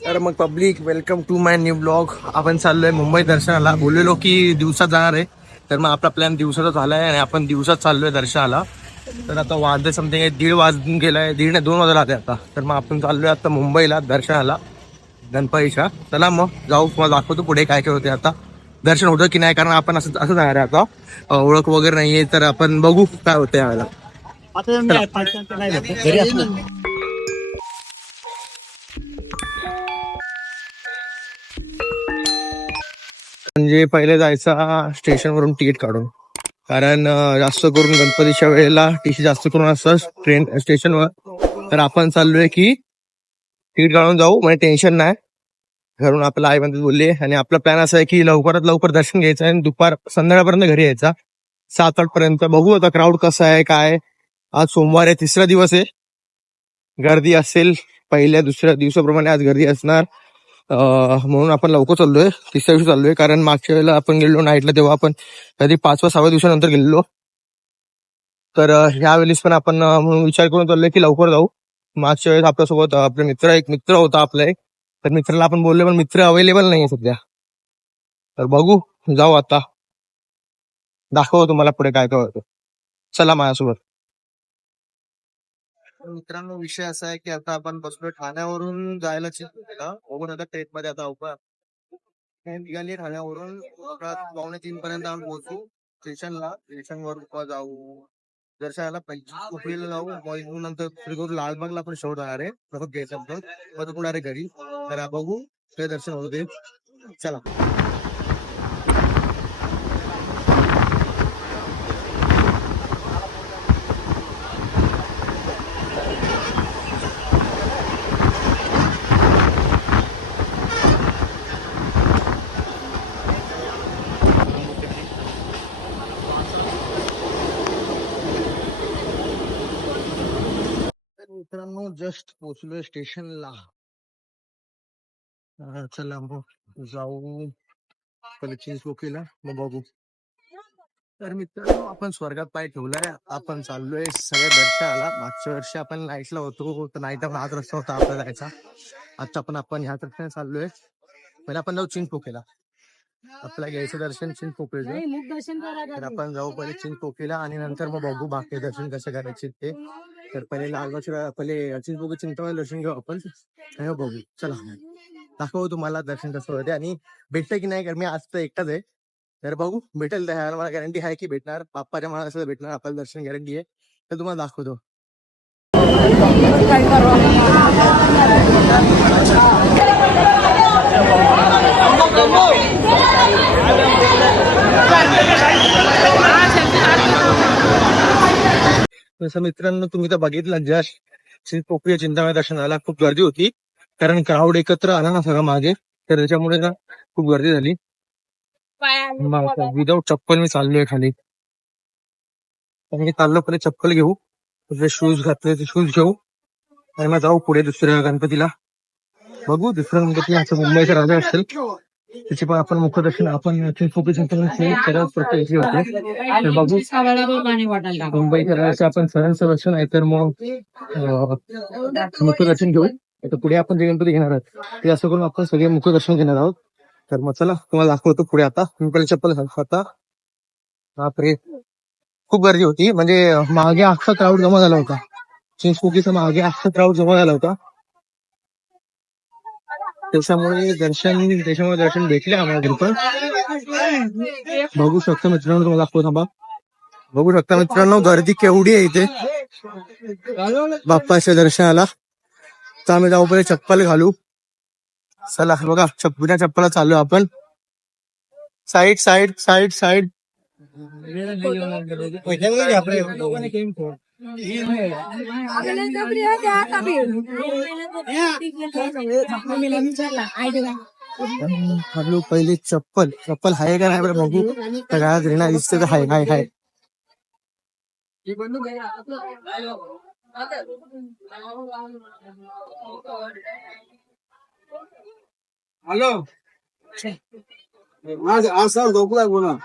तर मग public welcome to my new blog. आपण चाललोय मुंबई दर्शनाला. बोललेलो की दिवसात जाणार आहे, तर मग आपला प्लॅन दिवसाचा झालाय आणि आपण दिवसात चाललोय दर्शनाला. तर आता वाजले समथिंग 1:30 वाजून गेलाय, 1:30 नाही 2 वाजला आता. तर मग आपण चाललोय आता मुंबईला दर्शनाला गणपतीच्या. चला मग जाऊ, तुम्हाला दाखवतो पुढे काय काय होते. आता दर्शन होतं की नाही, कारण आपण असं असं जाणार आहे आता. ओळख वगैरे नाहीये, तर आपण बघू काय होतं यावेळेला. म्हणजे पहिले जायचा स्टेशनवरून तिकीट काढून, कारण जास्त करून गणपतीच्या वेळेला टीसी जास्त करून असतं ट्रेन स्टेशनवर. तर आपण चाललोय की तिकीट काढून जाऊ, म्हणजे टेन्शन नाही. घरून आपल्याला आई म्हणते बोलली, आणि आपला प्लॅन असा आहे की लवकरात लवकर दर्शन घ्यायचं आणि संध्याकाळपर्यंत घरी यायचा, 7-8 पर्यंत. बघू आता क्राऊड कसा आहे काय. आज सोमवार आहे, तिसरा दिवस आहे. गर्दी असेल पहिल्या दुसऱ्या दिवसाप्रमाणे आज गर्दी असणार. म्हणून आपण लवकर चाललोय, तिसऱ्या दिवशी चाललोय. कारण मागच्या वेळेला आपण गेलो नाईटला, तेव्हा आपण कधी 5व्या-6व्या दिवसानंतर गेलेलो. तर यावेळेस पण आपण म्हणून विचार करून चाललोय की लवकर जाऊ. मागच्या वेळेस आपल्यासोबत एक मित्र होता आपला एक. तर मित्राला आपण बोललो, पण मित्र अवेलेबल नाहीये सध्या. तर बघू, जाऊ आता. दाखवतो तुम्हाला पुढे काय काय होतं. चला माझ्यासोबत. मित्रांनो, विषय असा आहे की आता आपण बसलो ठाण्यावरून जायला चिंतूला. बघून आता ट्रेन मध्ये आता ट्रेन निघाली ठाण्यावरून. 2:45 पर्यंत आपण पोहोचू स्टेशनला. स्टेशनवर जाऊ दर्शनाला, 25 जाऊ. मग नंतर करू लालबागला आपण शेवट जाणार आहे. मग पुढे घरी. तर बघू ते दर्शन होते. चला. मित्रांनो, जस्ट पोहोचलोय स्टेशनला. चला मग जाऊ पहिले चिंचपोकीला, मग बघू. तर मित्रांनो, आपण स्वर्गात पाय ठेवलाय. आपण चाललोय सगळ्या दर्शनाला. मागच्या वर्षी आपण नाईटला होतो, तर नाईट आपण हाच रस्ता होता आपला जायचा. आता पण आपण ह्याच रस्त्याने चाललोय. पहिले आपण जाऊ चिंचपोकीला. आपला घ्यायचं दर्शन चिंचपोकीचं. तर आपण जाऊ पहिले चिंचपोकीला, आणि नंतर मग बघू बाकी दर्शन कसं करायचे ते. तर पहिले लालबागच्या पहिले चिंचपोकी चिंतामणी दर्शन घेऊ आपण, आणि मग बघू. चला दाखवू तुम्हाला दर्शन कसं होते, आणि भेटतं की नाही. कारण मी आज तर एकटाच आहे, तर बघू भेटेल. तर मला गॅरंटी आहे की भेटणार. बाप्पाच्या मला असं भेटणार, आपल्याला दर्शन गॅरंटी आहे. तर तुम्हाला दाखवतो. तसं मित्रांनो, तुम्ही तर बघितलं जस्ट पोपळी चिंतामणी दर्शनाला खूप गर्दी होती, कारण क्राऊड एकत्र आला ना सगळं मागे. तर त्याच्यामुळे ना खूप गर्दी झाली. विदाऊट चप्पल मी चाललोय खाली. तर मी चाललो पहिले चप्पल घेऊ, शूज घातले ते शूज घेऊ, आणि मग जाऊ पुढे दुसऱ्या गणपतीला. बघू दुसऱ्या गणपती असं मुंबईचा राजा असेल, त्याची पण आपण मुखदर्शन आपण सर्वात प्रत्येक होते. तर बघू मुंबईच्या राजाचे आपण सरांचं दर्शन आहे, तर मग मुखदर्शन घेऊ. तर पुढे आपण जे गणपती घेणार आहोत ते असं करून आपण सगळे मुखदर्शन घेणार आहोत. तर मग चला तुम्हाला दाखवतो पुढे. आता मी पहिले चप्पल घालतो. आता बापरे, खूप गर्दी होती. म्हणजे मागे अख्खा क्राऊड जमा झाला होता. चिंचपोकीचा मागे अख्खा क्राऊड जमा झाला होता. त्याच्यामुळे दर्शन भेटले आम्हाला घरी पण. बघू शकता मित्रांनो, तुम्हाला दाखवतो थांबा. बघू शकता मित्रांनो, गर्दी केवढी आहे इथे बाप्पाच्या दर्शनाला. तर आम्ही जाऊ पहिले चप्पल घालू. चला बघा, बिना चप्पल चालू आपण. Side side side side. घालू पहिले चप्पल. चप्पल आहे का नाही बघू. सगळ्यात रेना दिसते तर हाय हाय हाय. हॅलो, आज झोपलाय बोला.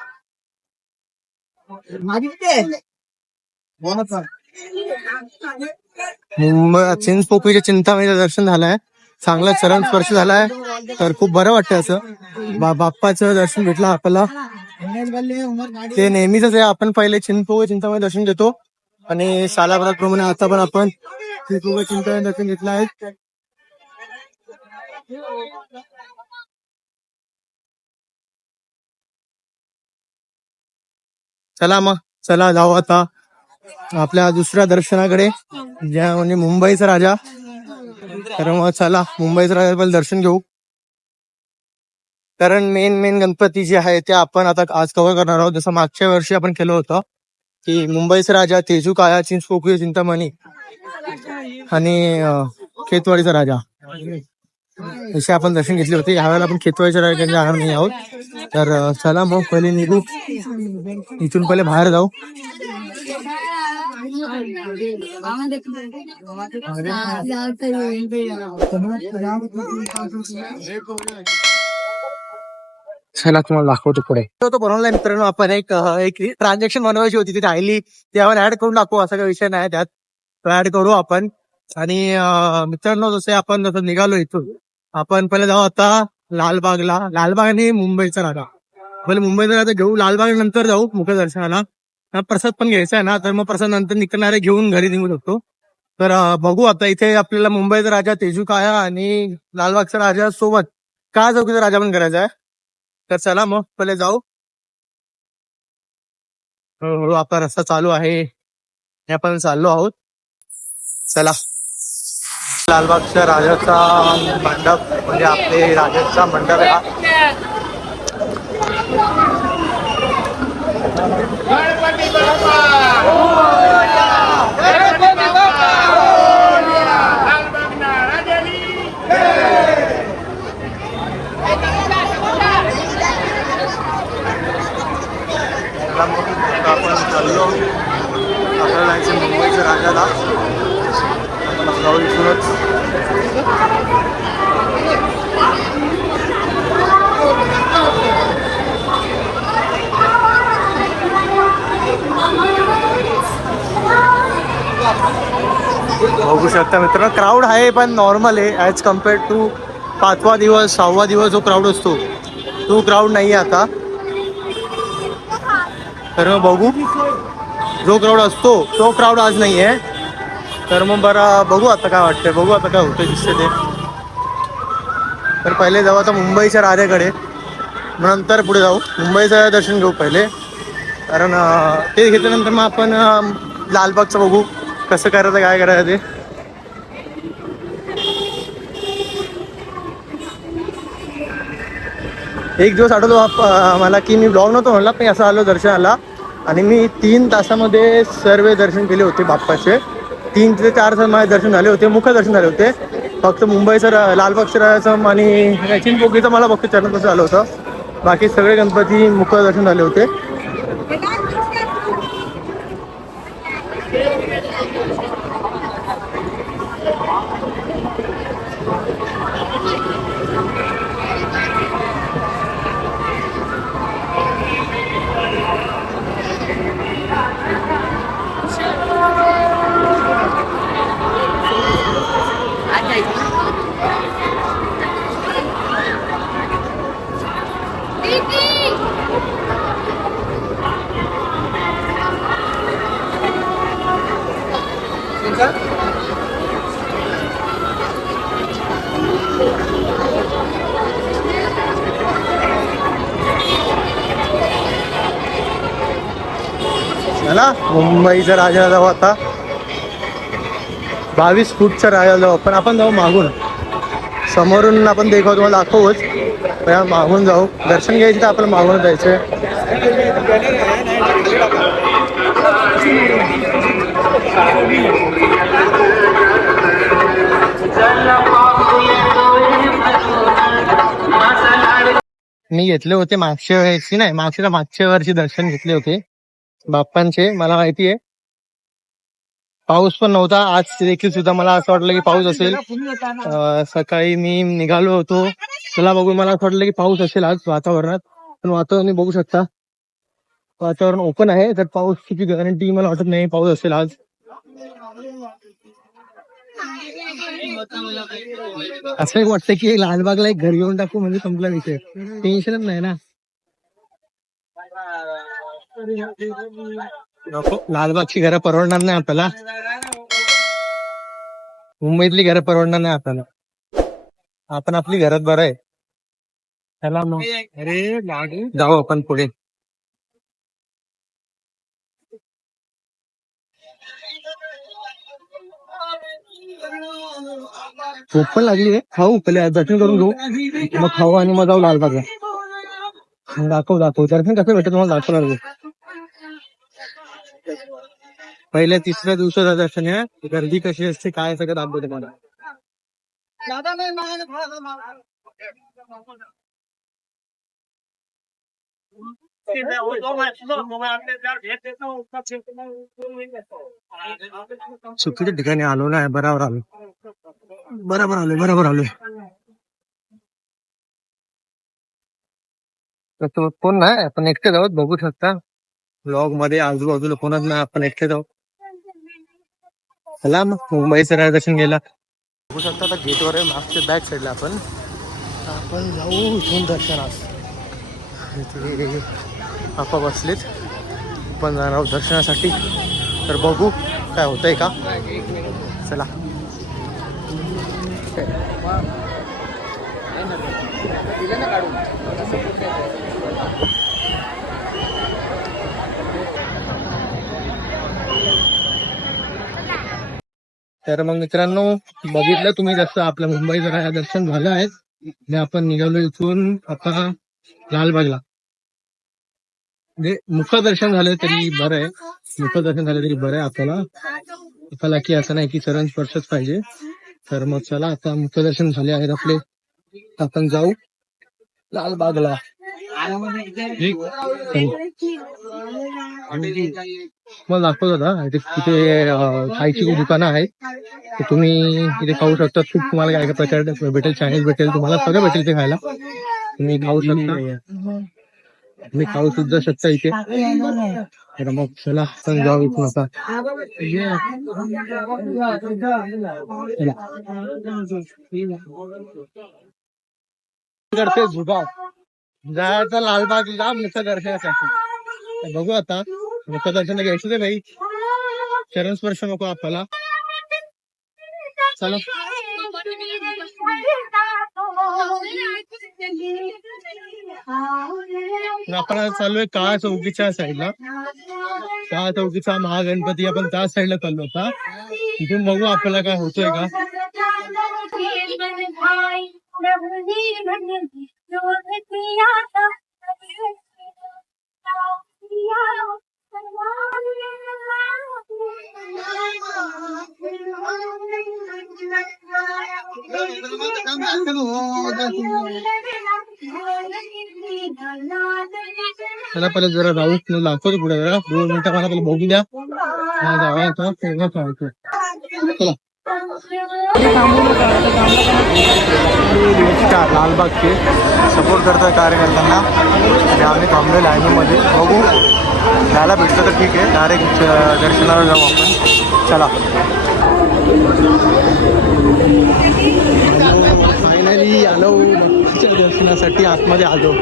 चिंचपोकळीच्या चिंतामणीचं दर्शन झालंय. चांगला चरण स्पर्श झालाय, तर खूप बरं वाटतं असं. बाप्पाचं दर्शन भेटलं आपल्याला, ते नेहमीच आहे. आपण पहिले चिंतामणी दर्शन घेतो आणि सालाबाराप्रमाणे आता पण आपण चिंतामणी दर्शन घेतलं आहे. चला मग, चला जाऊ आता आपल्या दुसऱ्या दर्शनाकडे, ज्या म्हणजे मुंबईचा राजा. तर मग चला मुंबईचा राजा दर्शन घेऊ, कारण मेन गणपती जे आहे ते आपण आता आज कव्हर करणार आहोत. जसं मागच्या वर्षी आपण केलं होतं की मुंबईचा राजा, तेजू काया, चिंचपोकळी, चिंतामणी आणि खेतवाडीचा राजा असे आपण दर्शन घेतले होते. यावेळेला आपण खेतवाडीच्या राजाकडे जाणार नाही आहोत. तर चला मग पहिले निघू, इथून पहिले बाहेर जाऊ. चला तुम्हाला दाखवतो पुढे. तो बनवलाय मित्रांनो आपण एक ट्रान्झॅक्शन बनवायची होती, ती राहिली, ती आपण ऍड करून टाकू, असा काही विषय नाही त्यात, ऍड करू आपण. आणि मित्रांनो जसं निघालो इथून, आपण पहिले जाऊ आता लालबागला. लालबाग आणि मुंबईचा राजा, पहिले मुंबईचा राजा घेऊ, लालबाग नंतर जाऊ मुख्य दर्शनाला. प्रसाद पण घ्यायचा आहे ना, तर मग प्रसाद नंतर निघणारे घेऊन घरी निघू शकतो. तर बघू आता, इथे आपल्याला मुंबईचा राजा, तेजू काया आणि लालबागचा राजा सोबत का चौकीचा राजा पण करायचा आहे. तर चला मग पहिले जाऊ. हळूहळू आपला रस्ता चालू आहे, आपण चाललो आहोत. चला, लालबागच्या राजाचा मंडप, म्हणजे आपले राजाचा मंडप आहे हा. आपण चाललो, आपल्याला जायचं मुंबईच्या राजाला. जाऊ इथूनच. बघू शकता मित्रांनो, क्राऊड आहे पण नॉर्मल आहे ॲज कम्पेअर्ड टू 5वा दिवस 6वा दिवस जो क्राऊड असतो तो क्राऊड नाही आहे आता. तर मग बघू, जो क्राऊड असतो तो क्राऊड आज नाही आहे. तर मग बरं बघू आता काय वाटतंय, बघू आता काय होतं दिसते ते. तर पहिले जाऊ आता मुंबईच्या राजाकडे, नंतर पुढे जाऊ. मुंबईचं दर्शन घेऊ पहिले, कारण ते घेतल्यानंतर मग आपण लालबागचं बघू कसं करायचं, काय करायचं ते. एक दिवस आठवतो मला की मी ब्लॉग नव्हतो म्हणला, पण असं आलो दर्शनाला आणि मी 3 तासामध्ये सर्व दर्शन केले होते बाप्पाचे. 3 ते 4 तास माझे दर्शन झाले होते, मुख्य दर्शन झाले होते. फक्त मुंबईचं लालबागचं राजाचं आणि चिंचपोकळीचं मला फक्त चरण कसं झालं होतं, बाकी सगळे गणपती मुख्य दर्शन झाले होते. चला मुंबईचा राजा जाऊ आता. 22 फूटचा राजा जाऊ आपण जाऊ मागून. समोरून आपण तुम्हाला दाखवूच, मागून जाऊ. दर्शन घ्यायचं तर आपण मागून जायचं. मी घेतले होते मागच्या वेळेची, नाही मागच्या वर्षी दर्शन घेतले होते बाप्पांचे. मला माहिती आहे पाऊस पण नव्हता आज देखील सुद्धा, मला असं वाटलं की पाऊस असेल. सकाळी मी निघालो होतो तुला बघून, मला असं वाटलं की पाऊस असेल आज वातावरणात, पण वातावरण बघू शकता वातावरण ओपन आहे, तर पाऊसची गॅरंटी मला वाटत नाही पाऊस असेल आज. असं एक वाटतं की लालबागला एक घर घेऊन टाकू म्हणजे संपला विषय, टेन्शनच नाही ना. नको, लालबागची घरं परवडणार नाही आपल्याला, मुंबईतली घरं परवडणार नाही आपल्याला. आपण आपली घरात बरं आहे. चला मग, अरे जाऊ आपण पुढे. भूक पण लागली आहे, खाऊ पहिले दर्शन करून घेऊ, मग खाऊ आणि मग जाऊ लालबागला. दाखव दर्शन कसं भेटत तुम्हाला दाखवणार मी. पहिल्या तिसऱ्या दिवसाचं दर्शन आहे, गर्दी कशी असते काय सगळं दाखवते मला. चुकीच्या ठिकाणी आलो ना, बरोबर आलोय. तसं कोण नाही, आपण एकटे आहोत, बघू शकता ब्लॉग मध्ये आजूबाजूला कोणच नाही, आपण एकटे आहोत. चला मग मुंबईचं दर्शन गेला. बघू शकता आता गेटवर आहे, मागच्या बॅक साईडला आपण जाऊ इथून दर्शनास. इथे आपा बसलेत, आपण जाणार आहोत दर्शनासाठी. तर बघू काय होतंय का. चला. तर मग मित्रांनो, बघितलं तुम्ही जसं आपलं मुंबईचं दर्शन झालं आहे आणि आपण निघालो इथून आता लालबागला. म्हणजे मुखदर्शन झालं तरी बरं आहे, आपल्याला की असं नाही की चरण स्पर्शच पाहिजे. तर मग चला, आता मुखदर्शन झाले आहेत आपले, आपण जाऊ लालबागला. मला दाखवत होता तिथे खायची दुकानं आहेत, तुम्ही इथे खाऊ शकता. खूप तुम्हाला काय काय प्रकार भेटेल, चायनीज भेटेल, तुम्हाला सगळं भेटेल ते खायला. तुम्ही खाऊ सुद्धा शकता इथे. तर मग चला आपण जाऊ इथून आता. करते झुबा जायचं लालबागला मुखदर्शनासाठी. बघू आता मुखदर्शन घ्यायचं ते भाई, चरण स्पर्श नको आपल्याला. चला आपण चाललोय काळा चौकीच्या साईडला. काळा चौकीचा महागणपती आपण त्या साईडला चाललो होता. तिथून बघू आपल्याला काय होतोय का. त्याला पहिले जरा राहू दाखवतो पुढे, जरा 2 मिनिटं मला पहिले बघू द्या. लालबागचे सपोर्ट करतात कार्यकर्त्यांना आणि आम्ही थांबलो लाईनमध्ये. बघू जायला भेटलं तर ठीक आहे, डायरेक्ट दर्शनाला जाऊ आपण. चला. फायनली आलो दर्शनासाठी, आतमध्ये आलो.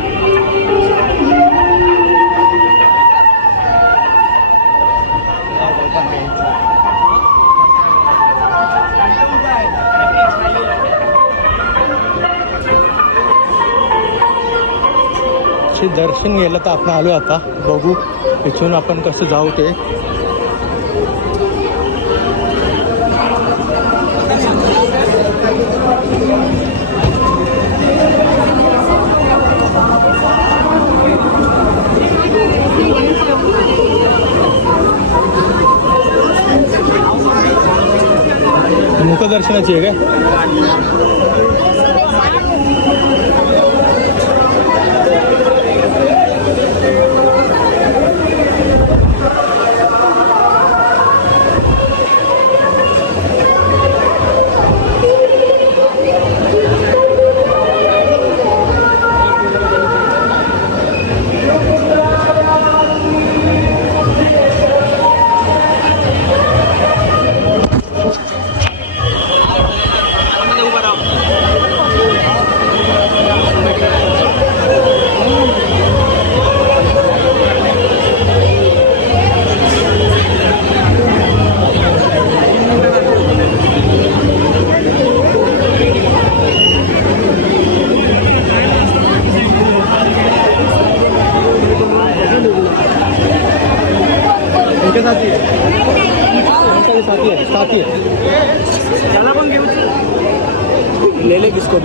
दर्शन घ्यायला तर आपण आलो. आता बघू इथून आपण कसं जाऊ ते. मुखदर्शनाची आहे काय.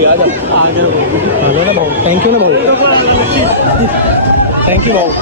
आलो ना भाऊ, थँक्यू ना भाऊ, थँक्यू भाऊ.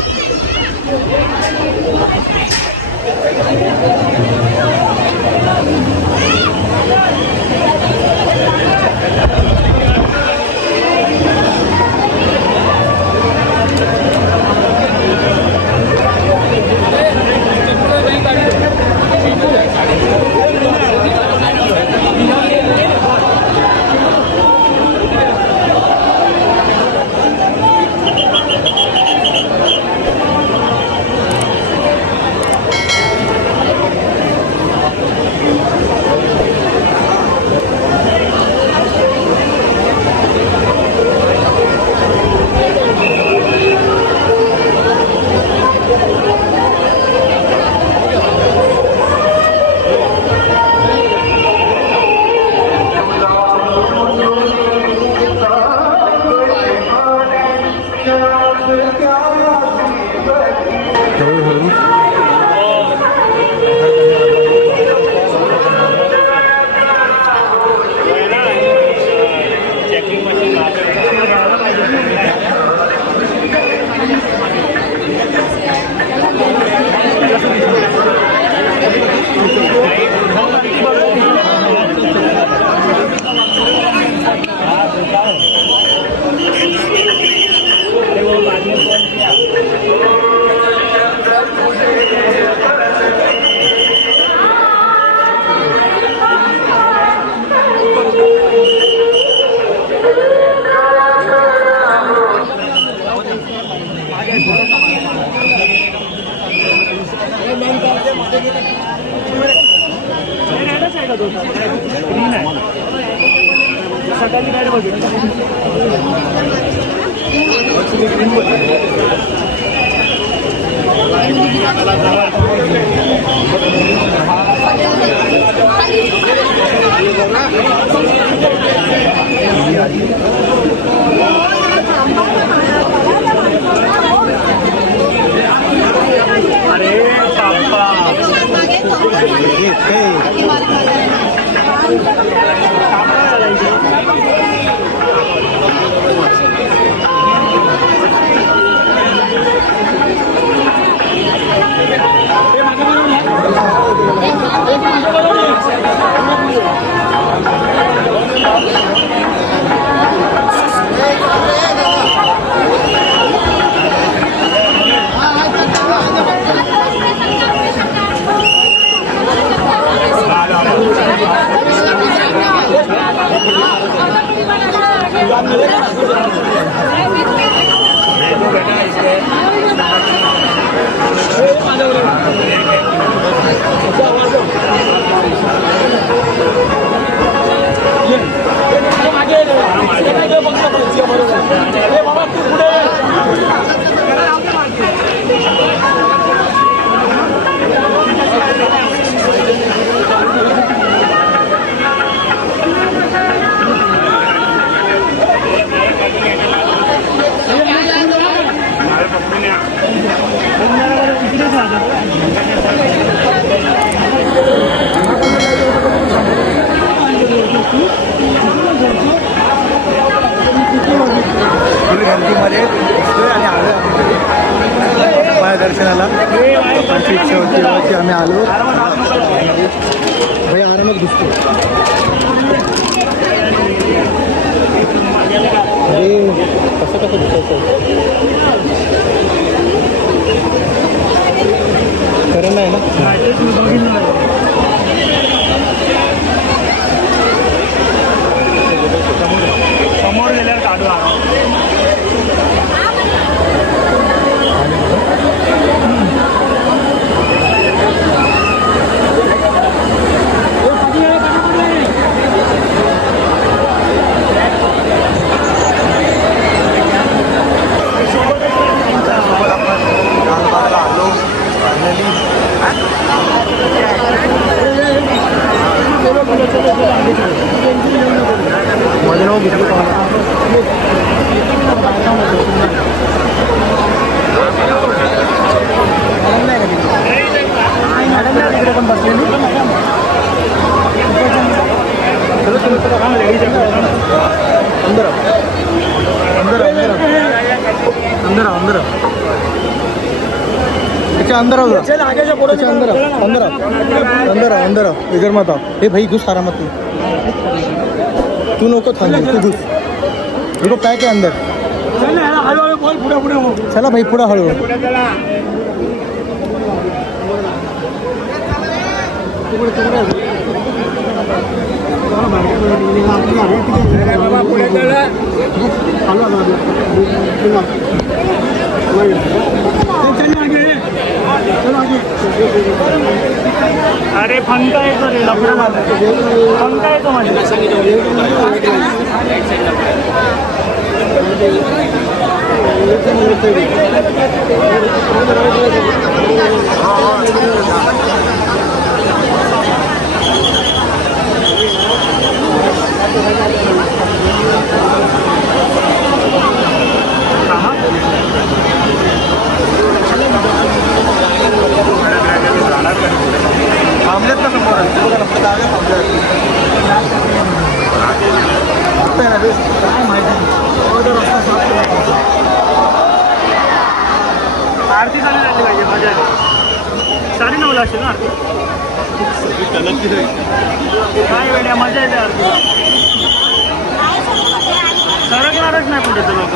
दर्शनाला आमची इच्छा होती की आम्ही आलो भाई आरामात दिसतो अरे कसं दिसायचं खरं नाही ना समोर गेल्यावर काढू अंदर अंदर अंदर अंदर अच्छा अंदर आओ अच्छा अंदर अंदर अंदर अंदर इधर मत आओ हे भाई घुस सारा मत तू नको थांब तू घुस देखो काय काय अंदर चला भाई पुढे हळू अरे फंका येतो रे लफडा फंका येतो माझ्या थांबलेत ना समोर आरती चालू झाली पाहिजे मजा 9:30 असेल ना आरती काय वेळ मजा येते आरती सरकणारच नाही कुठे तर लोक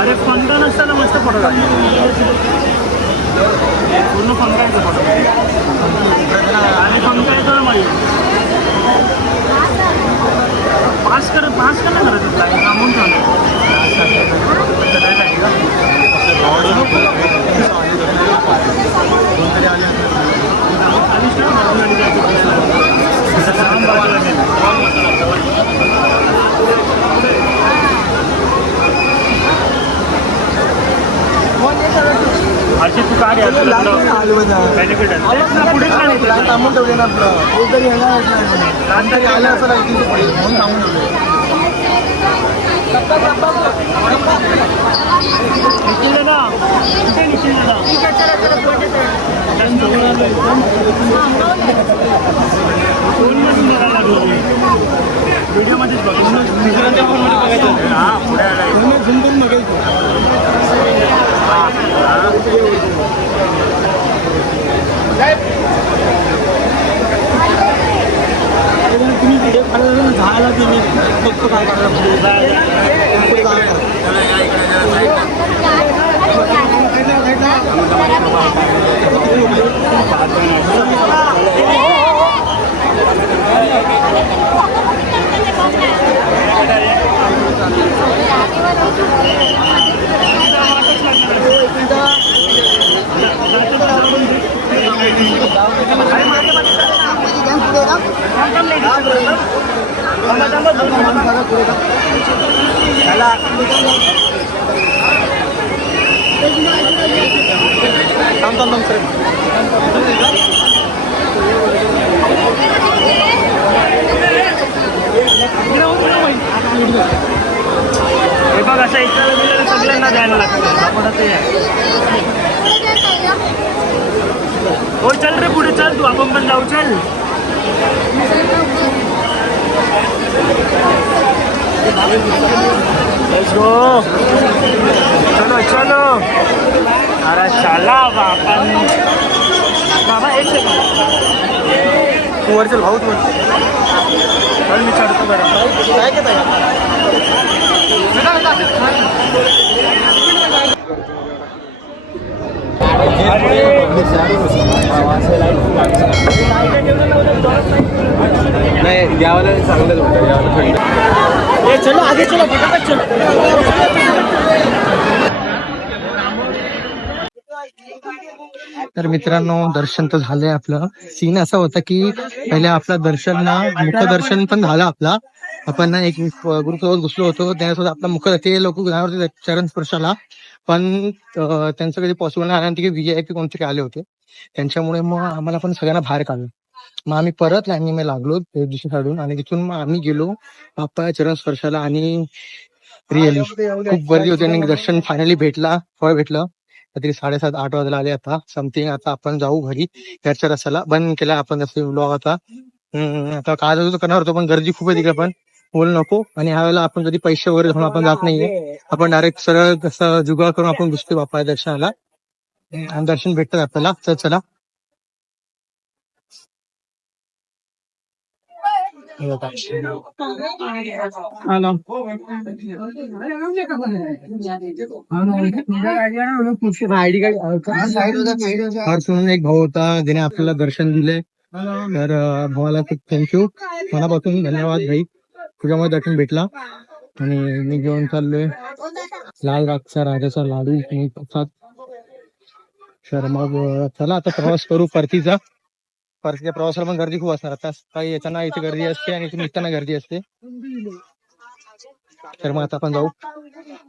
अरे फंका नसताना मस्त फोटो पूर्ण फंका येतो फोटो आणि फंका येतो ना माझी पास कर नाही करत थांबून अशी तू काय बेनिफिट आहे पुढे थांबून ठेवले ना आपलं आलं असं म्हणून थांबून ठेवले निखिल ना कुठे निखिल ना फोनमधून बघायला लागलो व्हिडिओमध्येच बघायचं दुसऱ्यांच्या फोनमध्ये बघायचं हा पुढे आला झुंबून बघायचं तुम्ही व्हिडिओ काढला झाला तुम्ही फक्त काय हे बघ असं एकाला गेलेलं सगळ्यांना द्यायला लागतं आपण आता हो चल रे पुढे चल तू आपण पण जाऊ चल Let's go. चलो चलो अरे चला बापन बाबा एक सेकंड तू वर चल भाऊ तू चल मी चढतो बरं काय काय नाही द्यावाला चांगलंच होतं यावाला थंड चलो आगे चलो फटाफट चलो तर मित्रांनो दर्शन तर झालंय आपलं सीन असा होता की पहिले आपलं दर्शन ना मुखदर्शन पण झालं आपला आपण ना एक ग्रुपसोबत घुसलो होतो त्यासोबत आपला मुख ते लोक होते चरण स्पर्शाला पण त्यांचं कधी पॉसिबल नाही आलं की VIP कोणतरी आले होते त्यांच्यामुळे मग आम्हाला पण सगळ्यांना बाहेर काढलं मग आम्ही परत लाईनीमध्ये लागलो दिवशी काढून आणि तिथून मग आम्ही गेलो बाप्पा चरण स्पर्शाला आणि रिअली खूप गर्दी होती आणि दर्शन फायनली फळ भेटलं. रात्री 7:30-8 वाजता आले आता समथिंग. आता आपण जाऊ घरी. घरच्या रस्त्याला बंद केला आपण ब्लॉग आता. आता काय जाऊ करणार होतो पण गर्दी खूप आहे तिकडे पण बोल नको. आणि ह्यावेळेला आपण कधी पैसे वगैरे घेऊन आपण जात नाहीये. आपण डायरेक्ट सरळ कसं जुगाड करून आपण घुसतो बाप्पा दर्शनाला आणि दर्शन भेटतं आपल्याला. तर चला हर्ष म्हणून एक भाऊ होता ज्याने आपल्याला दर्शन दिले. तर भावाला खूप थँक्यू. मनापासून धन्यवाद भाई. तुझ्यामुळे दर्शन भेटला. आणि मी घेऊन चाललोय लाल रागचा राजाचा लाडू आणि प्रसाद. तर मग चला आता प्रवास करू परतीचा. परतीच्या प्रवासाला पण गर्दी खूप असणार. आता काही येताना इथे गर्दी असते आणि इथे निघताना गर्दी असते. तर मग आता आपण जाऊ.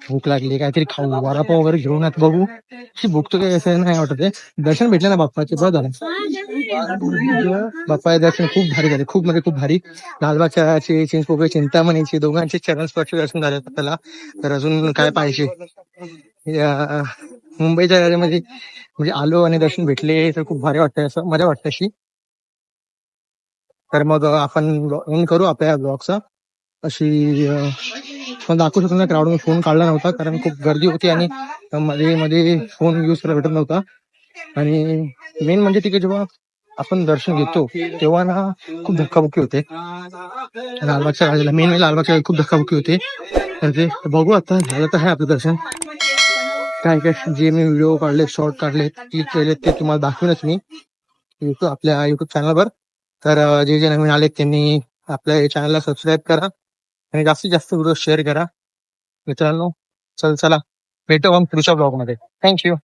भूक लागली काहीतरी खाऊ. वडापाव वगैरे घेऊन आता बघू. भूक तर काही असं नाही वाटत आहे. दर्शन भेटलं ना बाप्पाचे बरं झालं. बाप्पाचे दर्शन खूप भारी झाले. खूप म्हणजे खूप भारी. लालबागच्या चिंचपोकळी चिंतामणीचे दोघांचे चरण स्पर्श दर्शन झाले आपल्याला. तर अजून काय पाहिजे. मुंबईच्या याच्यामध्ये म्हणजे आलो आणि दर्शन भेटले तर खूप भारी वाटतंय. असं मजा वाटते अशी. तर मग आपण एंड करू आपल्या ब्लॉगचा. अशी पण दाखवू शकतो ना क्राऊड मी फोन काढला नव्हता कारण खूप गर्दी होती आणि मध्ये मध्ये फोन युज करायला भेटत नव्हता. आणि मेन म्हणजे तिकडे जेव्हा आपण दर्शन घेतो तेव्हा ना खूप धक्काबुक्की होते. लालबागच्या राजाला मेन म्हणजे लालबागच्या खूप धक्काबुक्की होते. तर ते बघू आता झालं तर आहे आपलं दर्शन. काय काय जे मी व्हिडिओ काढले शॉर्ट काढले क्लिक केले ते तुम्हाला दाखवूनच मी आपल्या युट्यूब चॅनलवर. तर जे जे नवीन आले त्यांनी आपल्या चॅनलला सबस्क्राईब करा आणि जास्तीत जास्त व्हिडिओ शेअर करा मित्रांनो. चला भेटू मग पुढच्या ब्लॉग मध्ये. थँक्यू.